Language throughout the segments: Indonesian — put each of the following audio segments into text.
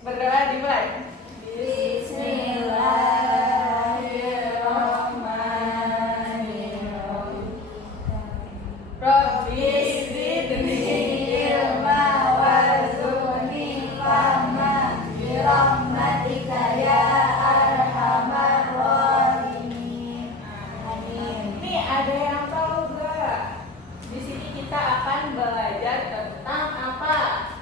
Berdoa dimulai. Bismillahirrahmanirrahim. Rabbi zidni ilma warzuqni fahma birahmatika ya arhamar rahimin. Amin. Ini ada yang tahu nggak? Di sini kita akan belajar tentang apa?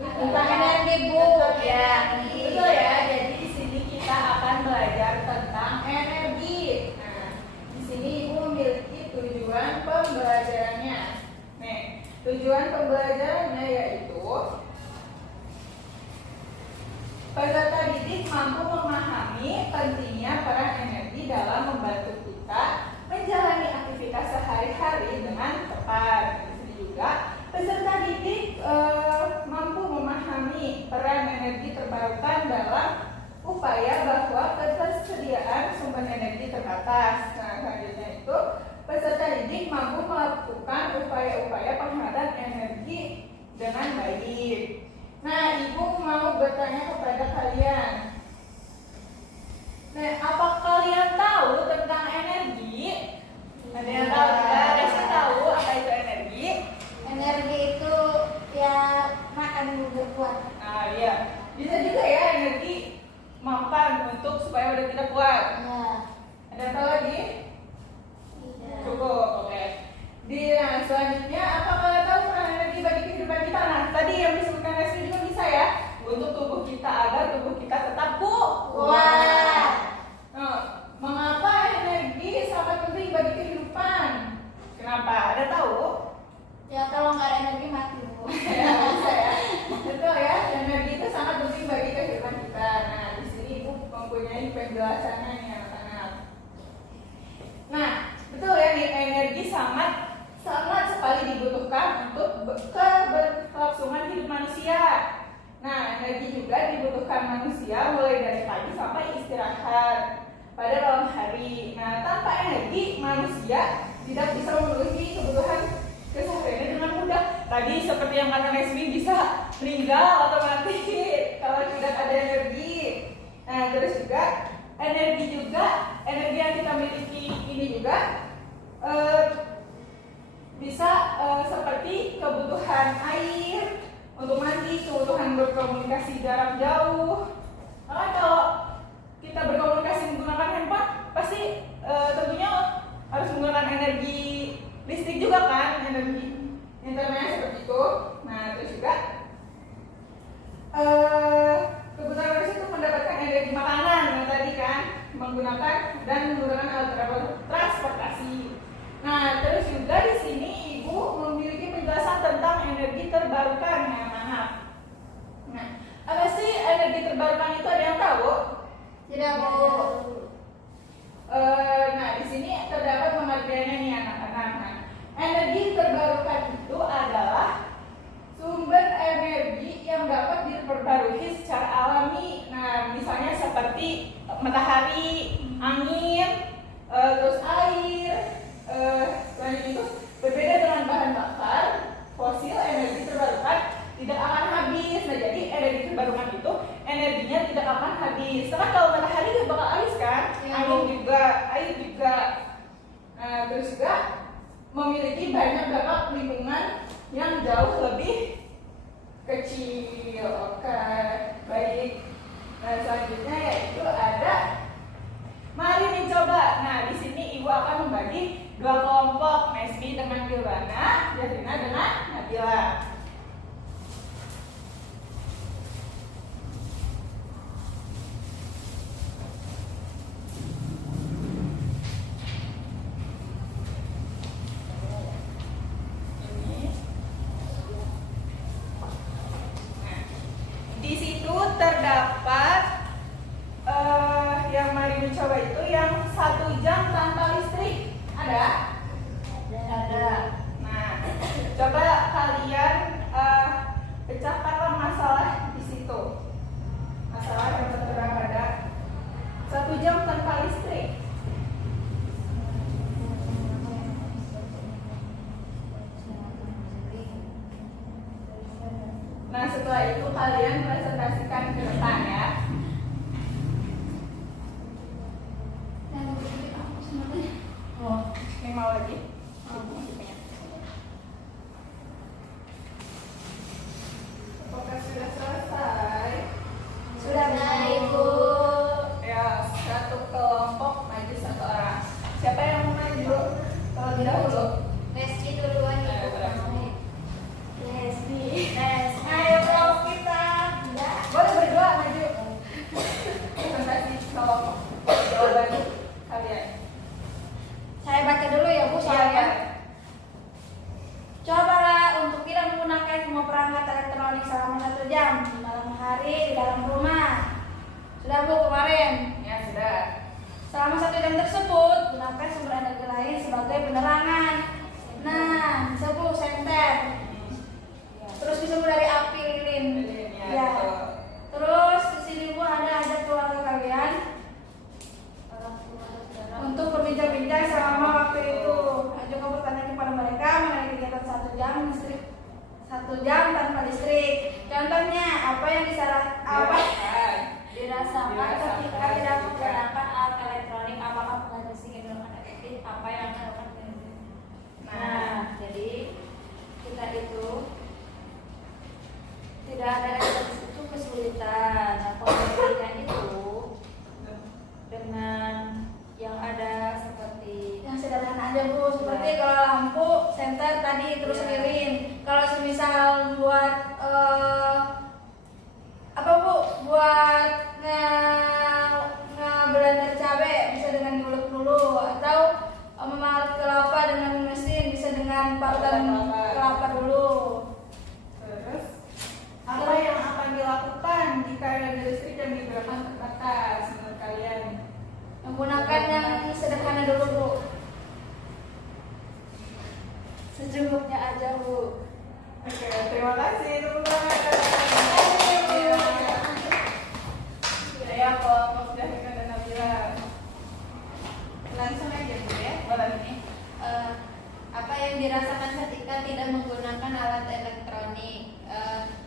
Tentang energi, Bu. Ya, betul ya. Jadi di sini kita akan belajar tentang energi. Nah, di sini Ibu memiliki tujuan pembelajarannya. Nih, tujuan pembelajarannya yaitu peserta didik mampu memahami pentingnya peran energi dalam membantu kita menjalani aktivitas sehari-hari dengan tepat. Di sini juga peserta didik mampu memahami peran energi terbarukan dalam upaya bahwa ketersediaan sumber energi terbatas. Nah, selanjutnya itu peserta didik mampu melakukan upaya-upaya penghematan energi dengan baik. Nah, Ibu mau bertanya kepada kalian. Nah, apa kalian tahu tentang energi? Ada yang tahu? Resi tahu apa itu energi? Energi itu ya makan berkuat. Nah, iya. Bisa juga ya energi makan untuk supaya badan kita kuat. Ya. Ada yang tahu lagi? Tidak. Cukup, oke. Nah, selanjutnya apa kalian tahu peran energi bagi kehidupan kita? Nah, tadi yang disebutkan Resi juga bisa ya, untuk tubuh kita agar tubuh kita tetap Kuat. Nah, mengapa energi sangat penting bagi kehidupan? Kenapa? Ada tahu? Ya kalau nggak ada energi mati, Bu. Ya, bisa ya. Betul ya, energi itu sangat penting bagi kehidupan kita. Nah, di sini Ibu mempunyai penjelasannya nih anak-anak. Nah, betul ya nih, energi sangat sekali dibutuhkan untuk keberlangsungan hidup manusia. Nah, energi juga dibutuhkan manusia mulai dari pagi sampai istirahat pada malam hari. Nah, tanpa energi manusia tidak bisa memenuhi kebutuhan kesehariannya dengan mudah. Tadi seperti yang kata Nesmi bisa meninggal otomatis kalau tidak ada energi. Nah, terus juga energi yang kita miliki ini juga bisa seperti kebutuhan air untuk mandi, kebutuhan berkomunikasi jarak jauh. Maka kalau kita berkomunikasi menggunakan handphone, pasti tentunya harus menggunakan energi listrik juga kan, energi internet seperti itu. Nah, terus juga kebutuhan manusia itu mendapatkan energi makanan yang tadi kan, menggunakan alat transportasi. Nah, terus juga di sini Ibu memiliki penjelasan tentang energi terbarukan ya anak. Nah, apa sih energi terbarukan itu, ada yang tahu? Tidak, Bu. Nah, di sini terdapat pengertiannya nih anak-anak. Nah, energi terbarukan itu adalah sumber energi yang dapat diperbarui secara alami. Nah, misalnya seperti matahari, angin, terus air. Selanjutnya itu berbeda dengan bahan bakar fosil, energi terbarukan tidak akan habis. Nah, jadi energi terbarukan itu energinya tidak akan habis. Karena kalau matahari gak bakal habis kan, Ya, angin juga, air juga. Nah, terus juga memiliki banyak dampak lingkungan yang jauh lebih kecil. Oke, baik. Nah, selanjutnya yaitu ada mari mencoba. Nah, di sini Ibu akan membagi dua kelompok, Nesmi dengan Gilbana, Jasmina dengan Nabila. Di situ terdapat yang mari mencoba itu yang 1 jam tanpa listrik. Ada? Ada. Nah, coba kalian pecahkanlah masalah di situ. Masalah yang tertera pada 1 jam tanpa listrik. Nah, setelah itu kalian presentasikan ke depan ya. Oh, ini mau lagi? Apakah sudah selesai? Sudah Ibu. Ya, satu kelompok maju satu orang. Siapa yang mau maju? Kalau dahulu. Reski duluan Ayo, Ibu. Reski. Reski. Ayo kelompok kita. Enggak. Boleh berdua maju. Presentasi kelompok jawaban kalian. Saya baca dulu ya Bu soalnya. Iya, Cobalah untuk tidak menggunakan semua perangkat elektronik selama 1 jam di malam hari di dalam rumah. Sudah Bu kemarin. ya sudah. Selama 1 jam tersebut, gunakan sumber energi lain sebagai penerangan. Nah, bisa Bu senter. Terus bisa Bu dari api lilin. Ya, betul. Terus di sini Bu ada ajak keluarga kalian untuk berbincang-bincang selama waktu itu. Ajukan pertanyaan kepada mereka mengenai kegiatan 1 jam listrik, 1 jam tanpa listrik. Contohnya apa yang dirasakan ketika tidak menggunakan alat elektronik, apakah penggunaan listrik yang dilakukan efektif, apa yang dilakukan. Nah, jadi kita itu tidak ada elektronik itu kesulitan. Nah, penggunaannya itu dengan yang ada seperti yang sederhana aja Bu, seperti kalau lampu senter tadi terus lilin. Kalau semisal buat apa Bu, buat nge-blender cabai bisa dengan diulek dulu, atau memarut kelapa dengan mesin bisa dengan parutan kelapa dulu. Terus apa yang akan dilakukan jika energi listrik yang digunakan terbatas menurut kalian? Menggunakan yang sederhana dulu Bu, secukupnya aja Bu. Oke, terima kasih teman-teman. Ya, kelompok Jahina dan Nabila. Langsung aja Bu ya, boleh nih. Apa yang dirasakan ketika tidak menggunakan alat elektronik?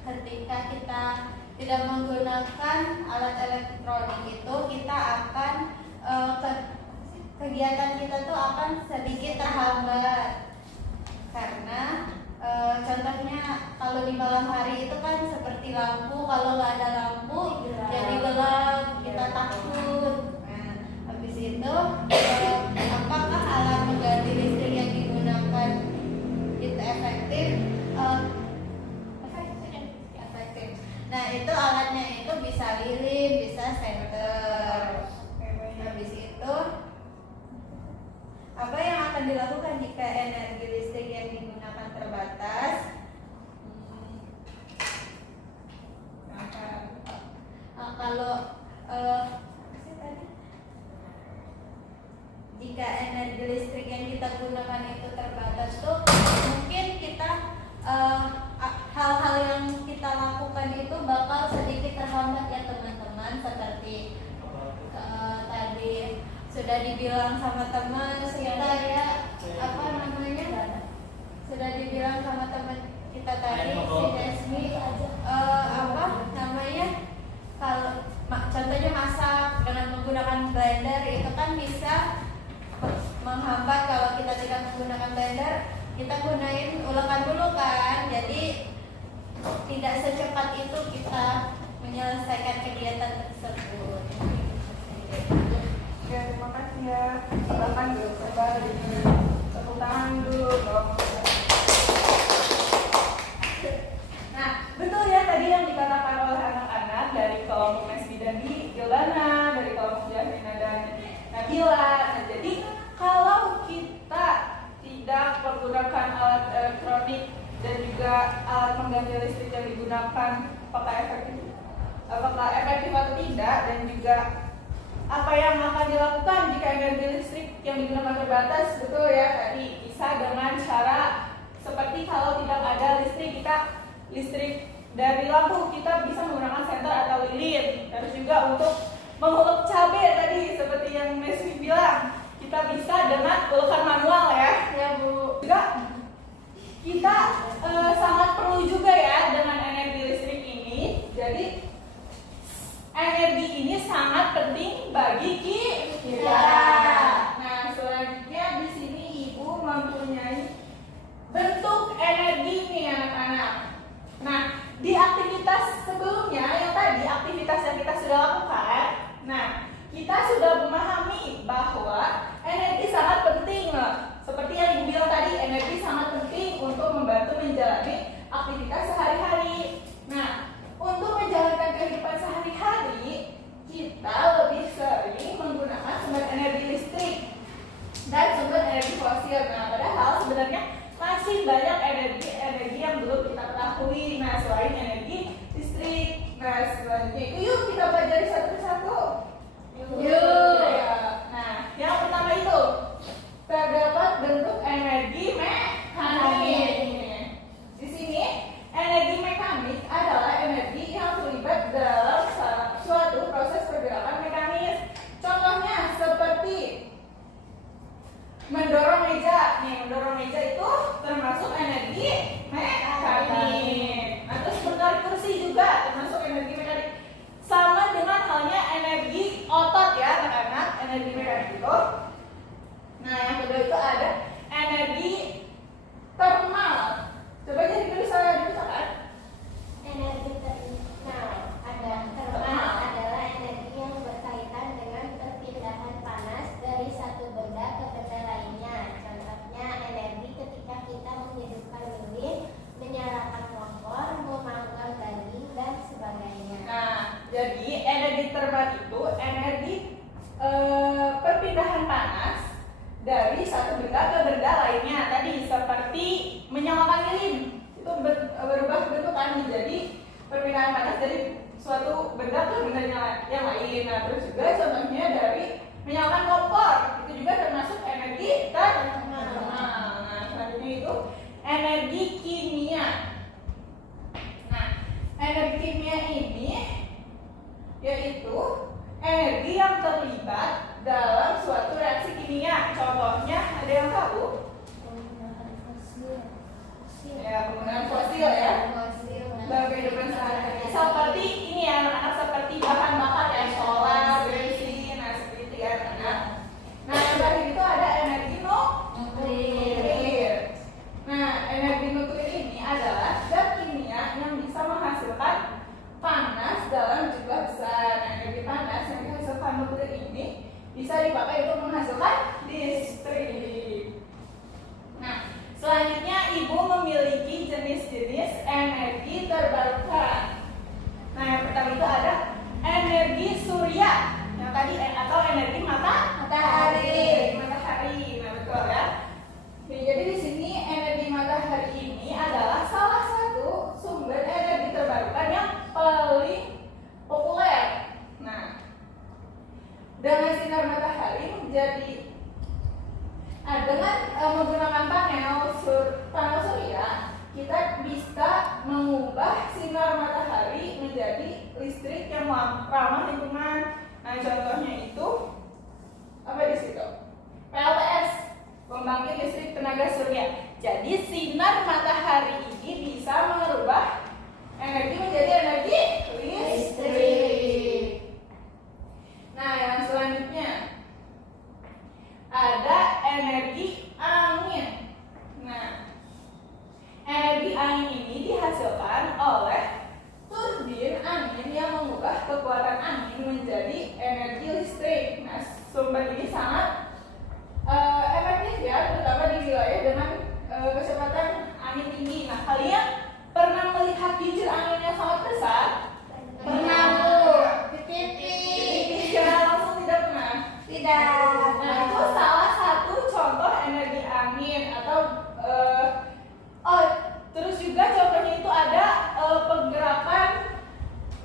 Ketika kita tidak menggunakan alat elektronik itu kita akan kegiatan kita tuh akan sedikit terhambat karena contohnya kalau di malam hari itu kan seperti lampu, kalau nggak ada lampu jadi gelap, kita takut. Nah, habis itu apakah alat pengganti listrik yang digunakan itu efektif? Efektif. Nah, itu alatnya itu bisa lilin, bisa senter. Habis itu apa yang akan dilakukan jika energi listrik yang digunakan terbatas? Kalau jika energi listrik yang kita gunakan itu terbatas tuh mungkin kita hal-hal yang kita lakukan itu bakal sedikit terhambat ya teman-teman, seperti tadi sudah dibilang sama teman kita ya, apa namanya, sudah dibilang sama teman kita tadi si Desmi, apa namanya, kalau contohnya masak dengan menggunakan blender itu kan bisa menghambat. Kalau kita tidak menggunakan blender, kita gunain ulekan dulu kan, jadi tidak secepat itu kita menyelesaikan kegiatan tersebut. Oke, terima kasih ya. Silakan coba tepuk tangan dulu dong. Nah, betul ya tadi yang dikatakan oleh anak-anak dari kelompok Mesdi dan Gildana, dari kelompok Jahina dan Nabila. Nah, jadi kalau kita tidak menggunakan alat elektronik dan juga alat pengganti listrik yang digunakan, apakah efektif atau tidak, dan juga apa yang akan dilakukan jika energi listrik yang digunakan terbatas? Betul ya, tadi bisa dengan cara seperti kalau tidak ada listrik dari lampu, kita bisa menggunakan senter atau lilin. Terus juga untuk mengulek cabai tadi seperti yang Mesmi bilang, kita bisa dengan ulekan manual ya. Ya Bu. Juga kita sangat perlu juga ya dengan energi listrik ini Jadi energi ini sangat penting bagi kita. Nah, selanjutnya di sini Ibu mempunyai bentuk energi nih anak-anak. Nah, di aktivitas sebelumnya yang tadi aktivitas yang kita sudah lakukan, nah kita sudah memahami bahwa energi sangat penting loh. Seperti yang Ibu bilang tadi, energi sangat penting untuk membantu menjalani aktivitas sehari-hari. Nah, untuk menjalankan kehidupan sehari-hari, kita lebih sering menggunakan sumber energi listrik dan sumber energi fosil. Nah, padahal sebenarnya masih banyak energi yang belum kita ketahui. Nah, selain energi listrik. Nah, selanjutnya itu yuk kita pelajari satu persatu. Yuk. Nah, yang pertama itu terdapat bentuk energi mekanik. Di sini energi mekanik adalah energi yang terlibat dalam suatu proses pergerakan mekanis. Contohnya seperti mendorong meja. Nih, mendorong meja itu termasuk energi mekanik. Nah, terus menarik kursi juga termasuk energi mekanik. Sama dengan halnya energi otot ya anak-anak, energi mekanik itu. Nah, yang kedua itu ada energi termal. Coba jadi tulisan dibacakan. Energi termal adalah energi yang berkaitan dengan perpindahan panas dari satu benda ke benda lainnya. Contohnya energi ketika kita menghidupkan lilin, menyalakan kompor, memanggang daging dan sebagainya. Nah, jadi energi termal itu energi perpindahan panas dari satu benda ke benda lainnya. Tadi seperti menyalakan lilin, itu berubah bentukan menjadi perpindahan panas dari suatu benda ke benda yang lain. Nah, terus juga contohnya dari menyalakan kompor, itu juga termasuk energi termal. Nah, selanjutnya itu energi kimia. Nah, energi kimia ini yaitu energi yang terlibat dalam suatu reaksi kimia. Contohnya ada yang tahu? Ya, penggunaan fosil ya. Dalam kehidupan sehari-hari. Seperti ini ya anak-anak, seperti bahan bakar ya, solar, bensin, nah seperti itu ya anak-anak. Nah, yang terakhir itu ada energi nuklir. Nah, energi nuklir ini adalah zat kimia yang bisa menghasilkan panas dalam jumlah besar. Nah, energi panas yang dihasilkan nuklir ini bisa dipakai untuk menghasilkan listrik. Nah, selanjutnya Ibu memiliki jenis-jenis energi terbarukan. Nah, yang pertama itu ada energi surya, yang tadi atau energi matahari. Nah, betul ya. Jadi di sini energi matahari ini adalah salah satu sumber energi terbarukan yang paling populer. Nah, dengan sinar matahari dengan menggunakan panel surya, kita bisa mengubah sinar matahari menjadi listrik yang ramah lingkungan. Nah, contohnya itu apa di situ? PLTS, pembangkit listrik tenaga surya. Jadi sinar matahari ini bisa mengubah energi menjadi energi listrik. Nah, yang selanjutnya ada energi angin. Nah, energi angin ini dihasilkan oleh turbin angin yang mengubah kekuatan angin menjadi energi listrik. Nah, sumber ini sangat efektif ya, terutama di wilayah dengan kecepatan angin tinggi. Nah, kalian pernah melihat kincir angin yang sangat besar? Pernah, Bu. Di TV. Secara langsung tidak pernah? Tidak. Nah, itu salah satu contoh energi angin atau terus juga contohnya itu ada penggerakan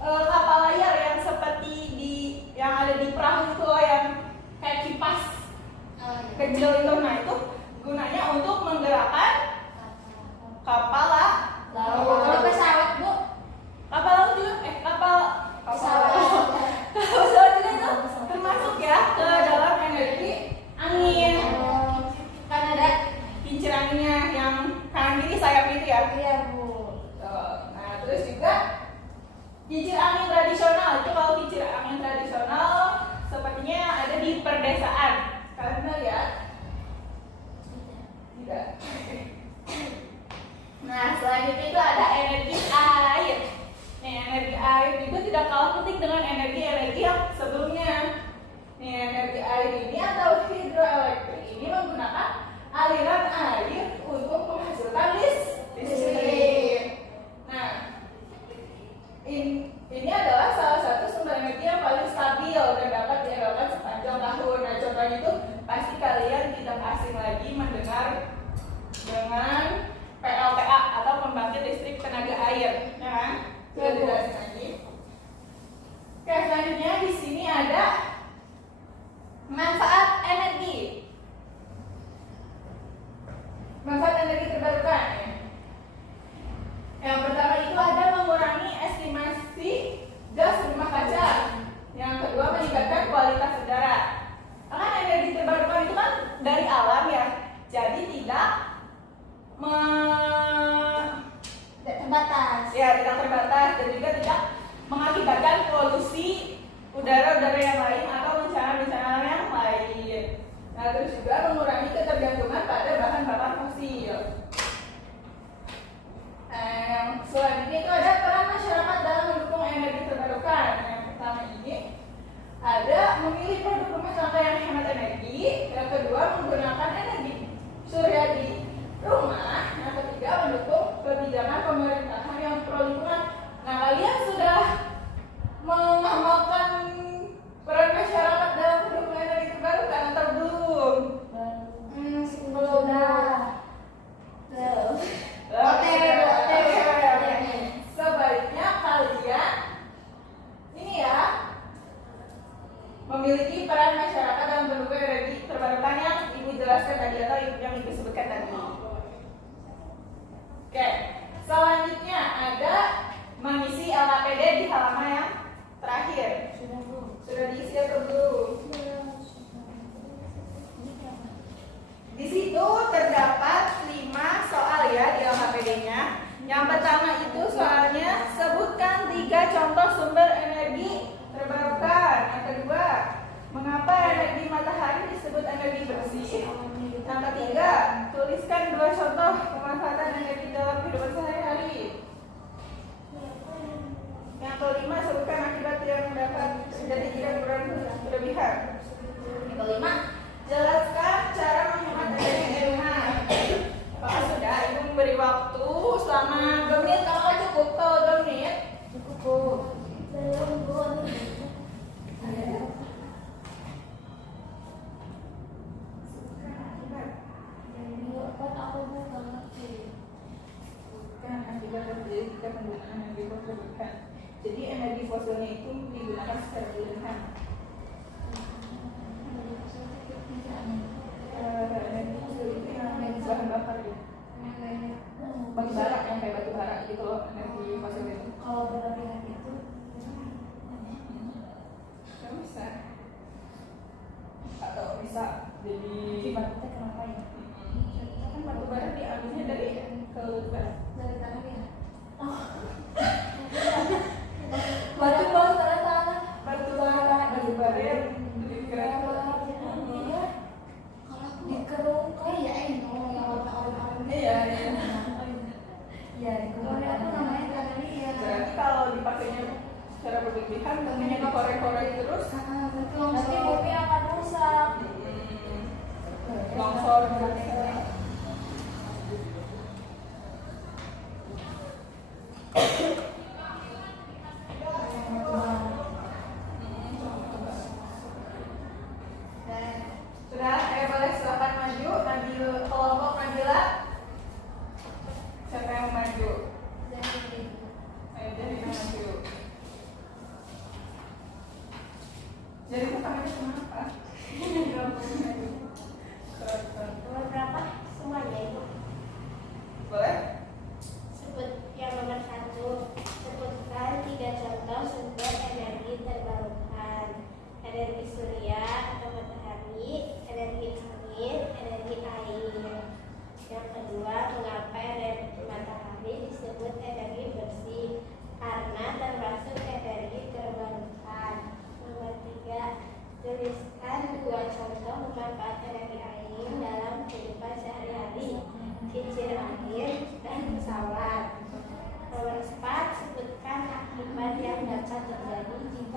kapal layar yang seperti yang ada di perahu itu loh, yang kayak kipas kecil itu. Nah, itu gunanya untuk menggerakkan kapal angin tradisional itu kalau kincir angin tradisional sepertinya ada di perdesaan. Kalian pernah lihat? Tidak. Nah, selanjutnya itu ada energi air. Nih, energi air itu tidak kalah penting dengan energi-energi yang sebelumnya. Nih, energi air ini atau hidroelektrik ini menggunakan aliran air untuk menghasilkan listrik. Nah, ini adalah salah satu sumber energi yang paling stabil dan dapat diandalkan sepanjang tahun. Nah, contohnya itu pasti kalian tidak asing lagi mendengar dengan PLTA atau pembangkit listrik tenaga air, ya kan? Sudah dijelasin lagi. Oke, selanjutnya di sini ada manfaat energi. Manfaat energi terbarukan ya. Yang pertama itu ada mengurangi estimasi gas rumah kaca. Yang kedua meningkatkan kualitas udara. Karena energi terbarukan itu kan dari alam ya, jadi tidak terbatas. Ya, tidak terbatas dan juga tidak mengakibatkan polusi udara-udara yang lain atau bencana-bencana yang lain. Nah, terus juga mengurangi ketergantungan pada bahan bakar fosil. Yang selanjutnya itu ada peran masyarakat dalam mendukung energi terbarukan. Yang pertama ini ada memilih produk rumah tangga yang hemat energi. Yang kedua menggunakan energi surya di rumah. Yang ketiga mendukung kebijakan pemerintahan yang pro lingkungan. Nah, kalian sudah mengamalkan peran masyarakat dalam mendukung energi terbarukan atau belum? Belum. Sebaiknya kalian ini ya memiliki peran masyarakat dalam mendukung energi terbarukan yang ibu jelaskan tadi atau yang ibu sebutkan tadi. Oke, selanjutnya ada mengisi LKPD di halaman yang terakhir. Sudah diisi atau belum? Di situ terdapat 5 soal ya di LKPD-nya. Yang pertama itu soalnya sebutkan 3 contoh sumber energi terbarukan. Yang kedua, mengapa energi matahari disebut energi bersih? Yang ketiga, tuliskan 2 contoh pemanfaatan energi dalam kehidupan sehari-hari. Yang kelima, sebutkan akibat yang dapat terjadi jika berlebihan. Yang kelima, jelaskan cara menghemat energi di rumah. Apakah sudah? Ibu memberi waktu selama 2 menit. Apakah cukup? Kalau 2 menit cukup. Bukan akibat terjadi jika penggunaan energi berlebihan. Jadi energi fosilnya itu digunakan secara berlebihan. Energi fosil itu yang bahan bakar ya. Batu bara yang kayak batu bara gitu loh, energi fosil itu. Kalau berlebihan itu Gak bisa. Atau bisa jadi akibatnya kenapa ya? kan batu bara diambilnya dari batu bara. Dari tanah ya? Batu bara. Batu bara yang dikerek. Dikeruk, oh iya, yang warna-warna. Iya. Iya, dikeruk. Itu namanya tanah ya. Berarti kalau dipakainya secara berlebihan, tentunya dikorek-korek terus. Betul. Nanti bumi akan rusak. Longsor. Sudah, boleh silakan maju. Nabila, kelompok Nabila. Siapa yang mau maju? Ayo jadi maju. Jadi pertamanya kenapa? Nomor berapa? Semuanya itu. Boleh? Sebut yang nomor 1. Sebutkan 3 contoh sumber energi terbarukan. Energi surya atau matahari, energi angin, energi air. Yang kedua, mengapa energi matahari disebut energi bersih? Karena termasuk energi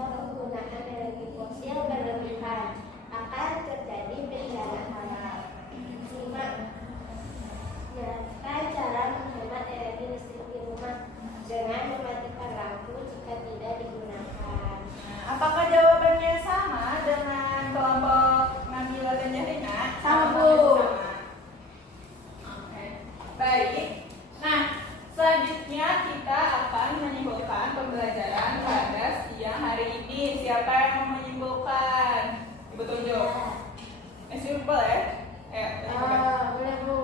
penggunaan energi fosil berlebihan, akan terjadi bencana alam. 5. Jelaskan cara menghemat energi listrik di rumah dengan mematikan lampu jika tidak digunakan. Nah, apakah jawabannya sama dengan kelompok Nabila dan Jahrina? Sama, Bu. Sama. Oke. Baik. Nah, selanjutnya kita akan menyimpulkan pembelajaran pada siang hari ini. Siapa yang mau menyimpulkan? Ibu tunjuk. Simpel ya? Boleh Bu.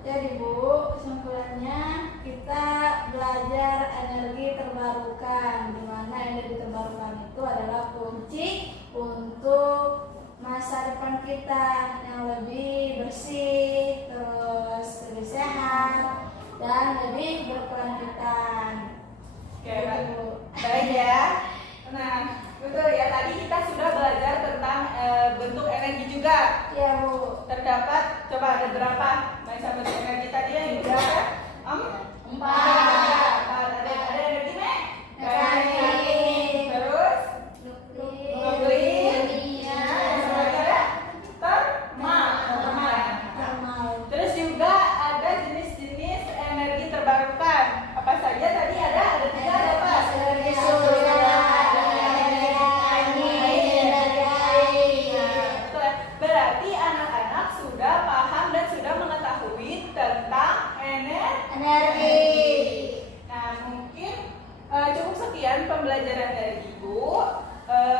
Jadi Bu, kesimpulannya kita belajar energi terbarukan, di mana energi terbarukan itu adalah kunci untuk masa depan kita yang lebih bersih, terus lebih sehat, dan lebih berkelanjutan. Oke, Gitu, Bu. baik ya. Nah, betul ya. Tadi kita sudah belajar tentang bentuk energi juga. Iya Bu. Terdapat, coba ada berapa macam bentuk energi tadi yang diberikan? Empat. Ada energi Mekanik. terus nuklir, Kimia. sama ada termal, ya. Thermal. Terus juga ada jenis-jenis energi terbarukan. Apa saja tadi ada tiga apa? Energi surya, energi angin, energi air. Betul ya. Berarti anak-anak sudah paham dan sudah mengetahui tentang Energi. Nah, mungkin cukup sekian pembelajaran dari Ibu.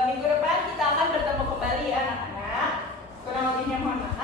Minggu depan kita akan bertemu kembali ya anak-anak. Kurang lebihnya mohon maaf.